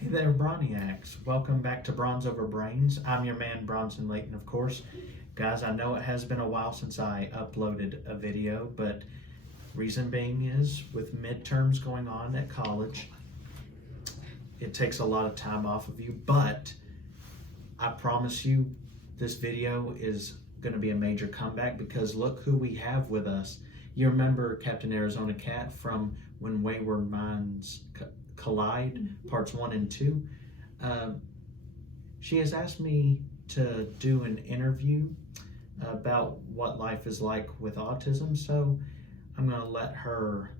Hey there, Broniacs. Welcome back to Bronze Over Brains. I'm your man, Bronson Layton, of course. Guys, I know it has been a while since I uploaded a video, but reason being is with midterms going on at college, it takes a lot of time off of you, but I promise you this video is going to be a major comeback because look who we have with us. You remember Captain Arizona Cat from When Wayward Minds Collide, parts 1 and 2. She has asked me to do an interview about what life is like with autism, so I'm going to let her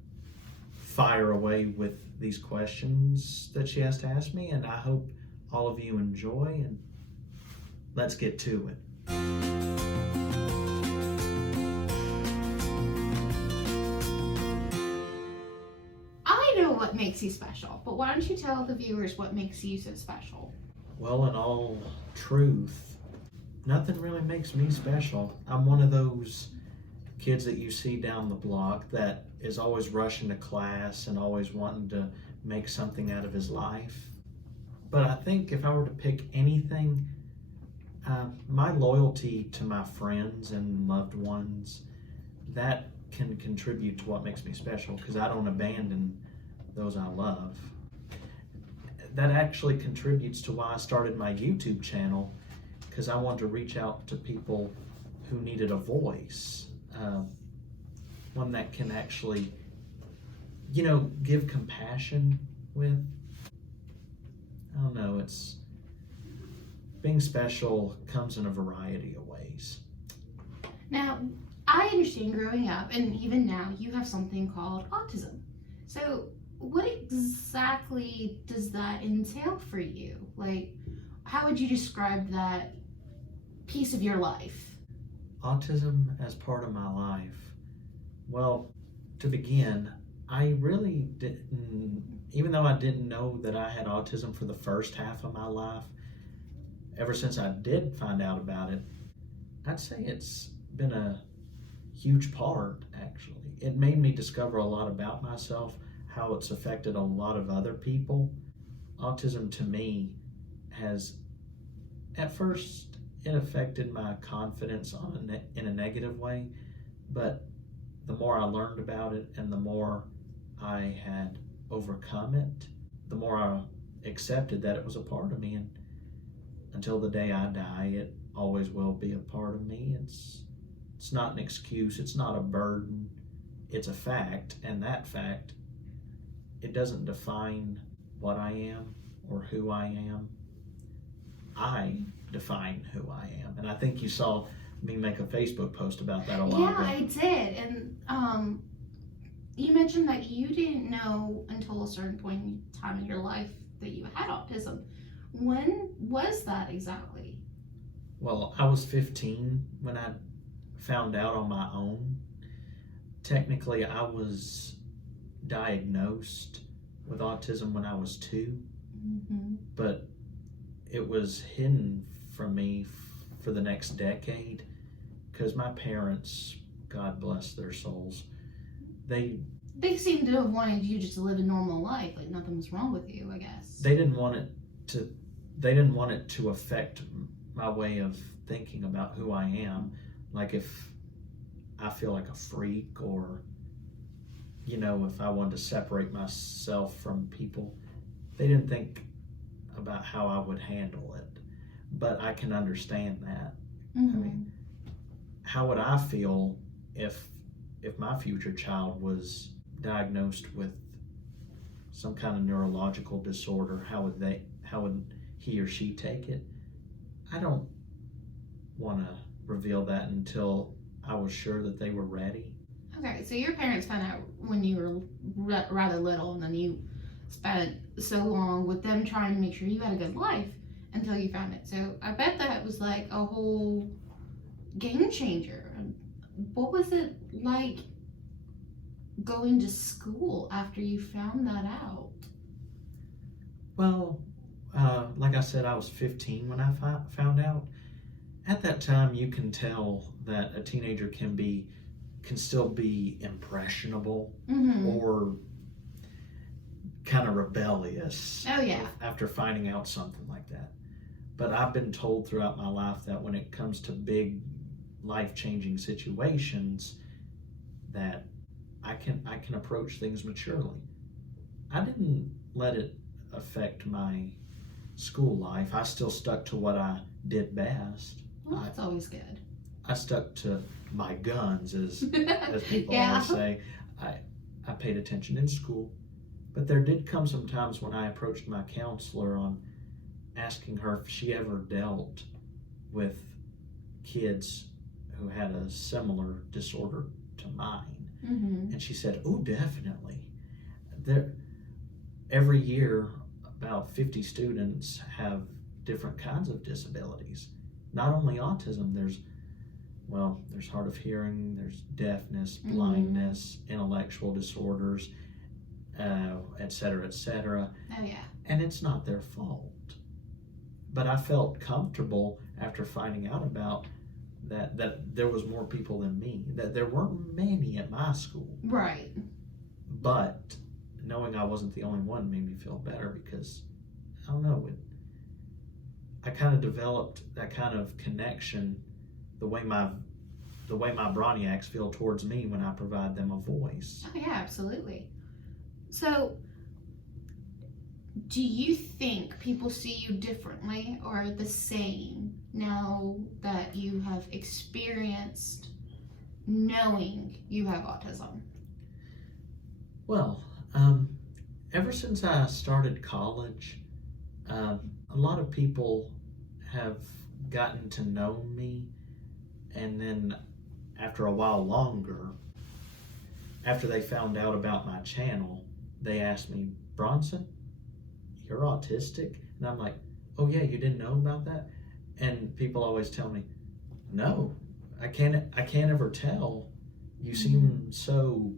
fire away with these questions that she has to ask me, and I hope all of you enjoy, and let's get to it. What makes you special, but why don't you tell the viewers what makes you so special? Well, in all truth, nothing really makes me special. I'm one of those kids that you see down the block that is always rushing to class and always wanting to make something out of his life. But I think if I were to pick anything, my loyalty to my friends and loved ones, that can contribute to what makes me special because I don't abandon those I love. That actually contributes to why I started my YouTube channel, because I wanted to reach out to people who needed a voice, one that can actually, give compassion with. I don't know, it's being special comes in a variety of ways. Now, I understand growing up, and even now, you have something called autism. So what exactly does that entail for you? Like, how would you describe that piece of your life? Autism as part of my life. Well, to begin, I really didn't, even though I didn't know that I had autism for the first half of my life, ever since I did find out about it, I'd say it's been a huge part, actually. It made me discover a lot about myself, how it's affected a lot of other people. Autism to me has, at first, it affected my confidence in a negative way, but the more I learned about it and the more I had overcome it, the more I accepted that it was a part of me, and until the day I die, it always will be a part of me. It's not an excuse, it's not a burden, it's a fact, and that fact, it doesn't define what I am or who I am. I define who I am. And I think you saw me make a Facebook post about that a while ago. Yeah, I did. And you mentioned that you didn't know until a certain point in time in your life that you had autism. When was that exactly? Well, I was 15 when I found out on my own. Technically, I was diagnosed with autism when I was 2, but it was hidden from me for the next decade because my parents, God bless their souls, they seem to have wanted you just to live a normal life, like nothing was wrong with you, I guess. They didn't want it to affect my way of thinking about who I am, like if I feel like a freak or if I wanted to separate myself from people. They didn't think about how I would handle it, but I can understand that. I mean, how would I feel if my future child was diagnosed with some kind of neurological disorder? How would he or she take it? I don't want to reveal that until I was sure that they were ready. Okay, so your parents found out when you were rather little, and then you spent so long with them trying to make sure you had a good life until you found it. So I bet that was like a whole game changer. What was it like going to school after you found that out? Well, like I said, I was 15 when I found out. At that time, you can tell that a teenager can still be impressionable or kind of rebellious. Oh, yeah. After finding out something like that. But I've been told throughout my life that when it comes to big life-changing situations, that I can approach things maturely. I didn't let it affect my school life. I still stuck to what I did best. Well, that's always good. I stuck to my guns, as people Yeah. always say. I paid attention in school, but there did come some times when I approached my counselor on asking her if she ever dealt with kids who had a similar disorder to mine. Mm-hmm. And she said, "Oh, definitely. Every year, about 50 students have different kinds of disabilities. Not only autism, there's hard of hearing, there's deafness, blindness, intellectual disorders, et cetera, et cetera. Oh, yeah. And it's not their fault. But I felt comfortable after finding out about that there was more people than me, that there weren't many at my school. Right. But knowing I wasn't the only one made me feel better because, I don't know, I kind of developed that kind of connection the way my Broniacs feel towards me when I provide them a voice. Oh, yeah, absolutely. So, do you think people see you differently or the same now that you have experienced knowing you have autism? Well, ever since I started college, a lot of people have gotten to know me, and then after a while longer, after they found out about my channel, they asked me, "Bronson, you're autistic?" And I'm like, "Oh yeah, you didn't know about that?" And people always tell me, "No, I can't ever tell. You seem so,"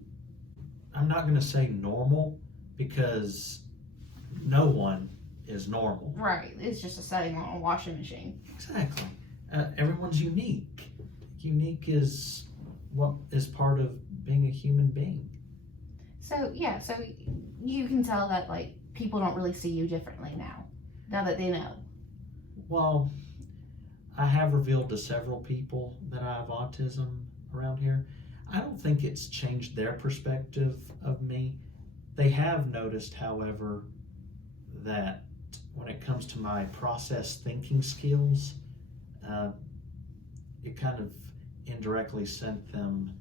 I'm not going to say normal, because no one is normal. Right. It's just a setting on a washing machine. Exactly. Everyone's unique. Unique is what is part of being a human being. So, yeah, so you can tell that, like, people don't really see you differently now that they know. Well, I have revealed to several people that I have autism around here. I don't think it's changed their perspective of me. They have noticed, however, that when it comes to my process thinking skills, it kind of indirectly sent them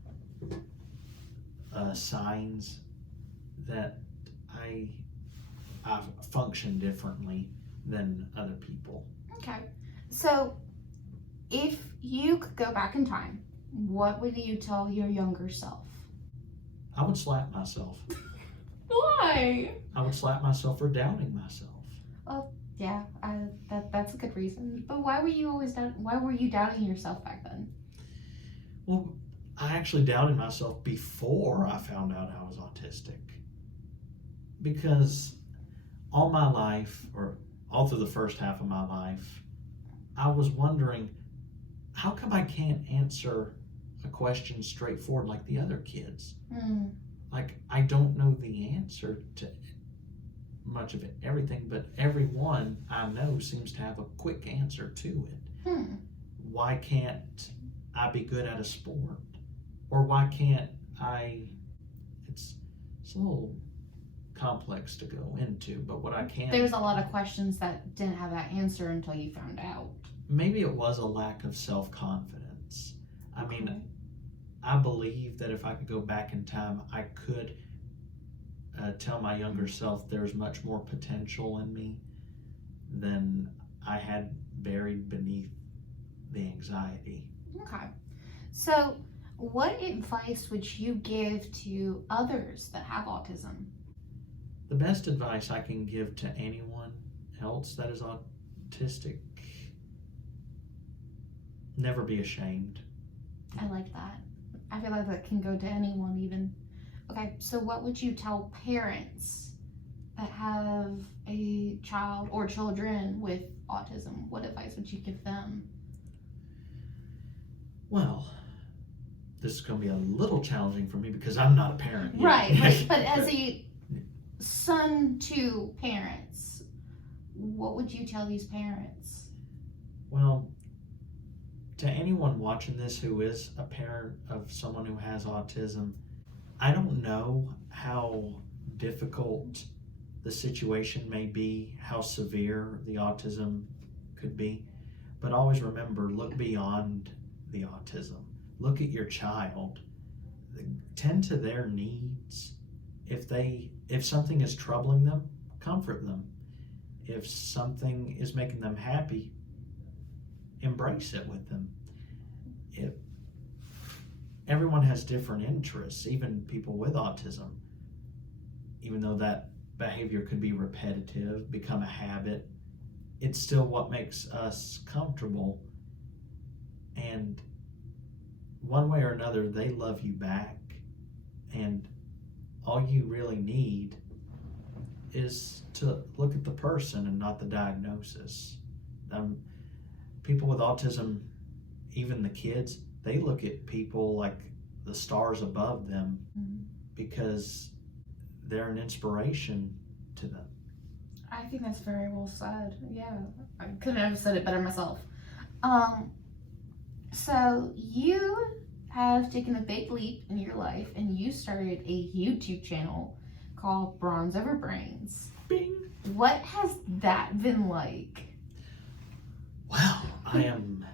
signs that I function differently than other people. Okay. So, if you could go back in time, what would you tell your younger self? I would slap myself. Why? I would slap myself for doubting myself. Yeah, that's a good reason. But why were you doubting yourself back then? Well, I actually doubted myself before I found out I was autistic. Because all my life, or all through the first half of my life, I was wondering, how come I can't answer a question straightforward like the other kids? Like, I don't know the answer to much of everything, but everyone I know seems to have a quick answer to it. Why can't I be good at a sport? Or why can't I, it's a little complex to go into, but what I can... There's a lot of questions that didn't have that answer until you found out. Maybe it was a lack of self-confidence. I mean, I believe that if I could go back in time, I could tell my younger self there's much more potential in me than I had buried beneath the anxiety. Okay. So, what advice would you give to others that have autism? The best advice I can give to anyone else that is autistic: never be ashamed. I like that. I feel like that can go to anyone even. Okay, so what would you tell parents that have a child or children with autism? What advice would you give them? Well, this is going to be a little challenging for me because I'm not a parent yet. Right, but as a son to parents, what would you tell these parents? Well, to anyone watching this who is a parent of someone who has autism, I don't know how difficult the situation may be, how severe the autism could be, but always remember, look beyond the autism. Look at your child. Tend to their needs. If something is troubling them, comfort them. If something is making them happy, embrace it with them. Everyone has different interests, even people with autism. Even though that behavior could be repetitive, become a habit, it's still what makes us comfortable. And one way or another, they love you back. And all you really need is to look at the person and not the diagnosis. People with autism, even the kids, they look at people like the stars above them because they're an inspiration to them. I think that's very well said. Yeah, I couldn't have said it better myself. So you have taken a big leap in your life and you started a YouTube channel called Bronze Over Brains. Bing. What has that been like? Well, I am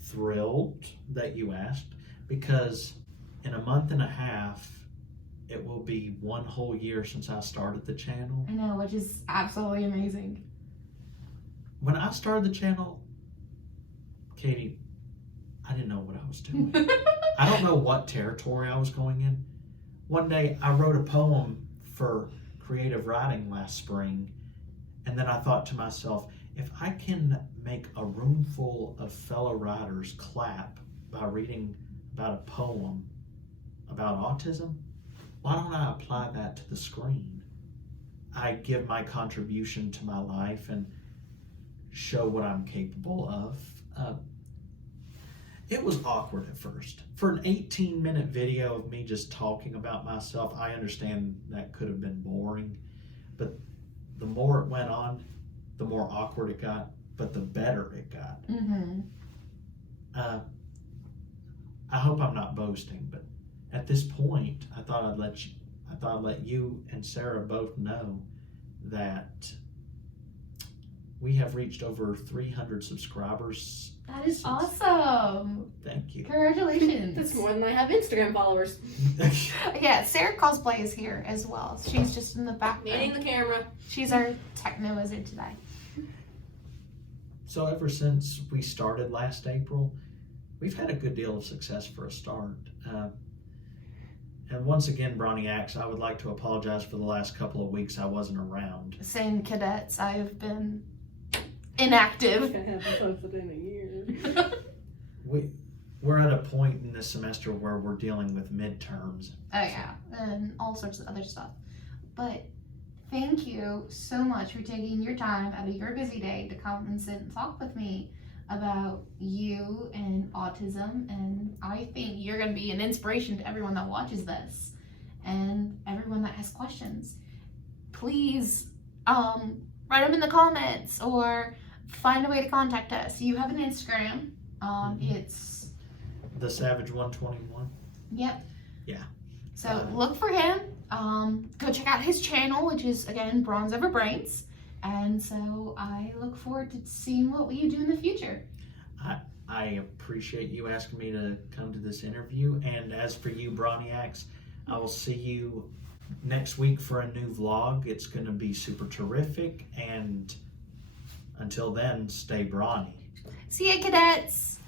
thrilled that you asked, because in a month and a half, it will be 1 whole year since I started the channel. I know, which is absolutely amazing. When I started the channel, Katie, I didn't know what I was doing. I don't know what territory I was going in. One day I wrote a poem for creative writing last spring, and then I thought to myself, if I can make a room full of fellow writers clap by reading about a poem about autism, why don't I apply that to the screen? I give my contribution to my life and show what I'm capable of. It was awkward at first. For an 18-minute video of me just talking about myself, I understand that could have been boring, but the more it went on, the more awkward it got, but the better it got. Mm-hmm. I hope I'm not boasting, but at this point, I thought I'd let you and Sarah both know that we have reached over 300 subscribers. That is awesome. Thank you. Congratulations. That's more than I have Instagram followers. Yeah, Sarah Cosplays here as well. She's just in the background. Manning the camera. She's our techno wizard today. So ever since we started last April, we've had a good deal of success for a start. And once again, Broniacs, I would like to apologize for the last couple of weeks I wasn't around. Same cadets, I have been inactive. I haven't posted in a year. We're at a point in this semester where we're dealing with midterms. Oh yeah, and all sorts of other stuff. But thank you so much for taking your time out of your busy day to come and sit and talk with me about you and autism. And I think you're going to be an inspiration to everyone that watches this and everyone that has questions. Please write them in the comments or find a way to contact us. You have an Instagram. It's The Savage 121. Yep. Yeah. So look for him. Go check out his channel, which is again Bronze Over Brains. And so I look forward to seeing what you do in the future. I appreciate you asking me to come to this interview. And as for you, Broniacs, I will see you next week for a new vlog. It's going to be super terrific. And until then, stay brawny. See ya, cadets.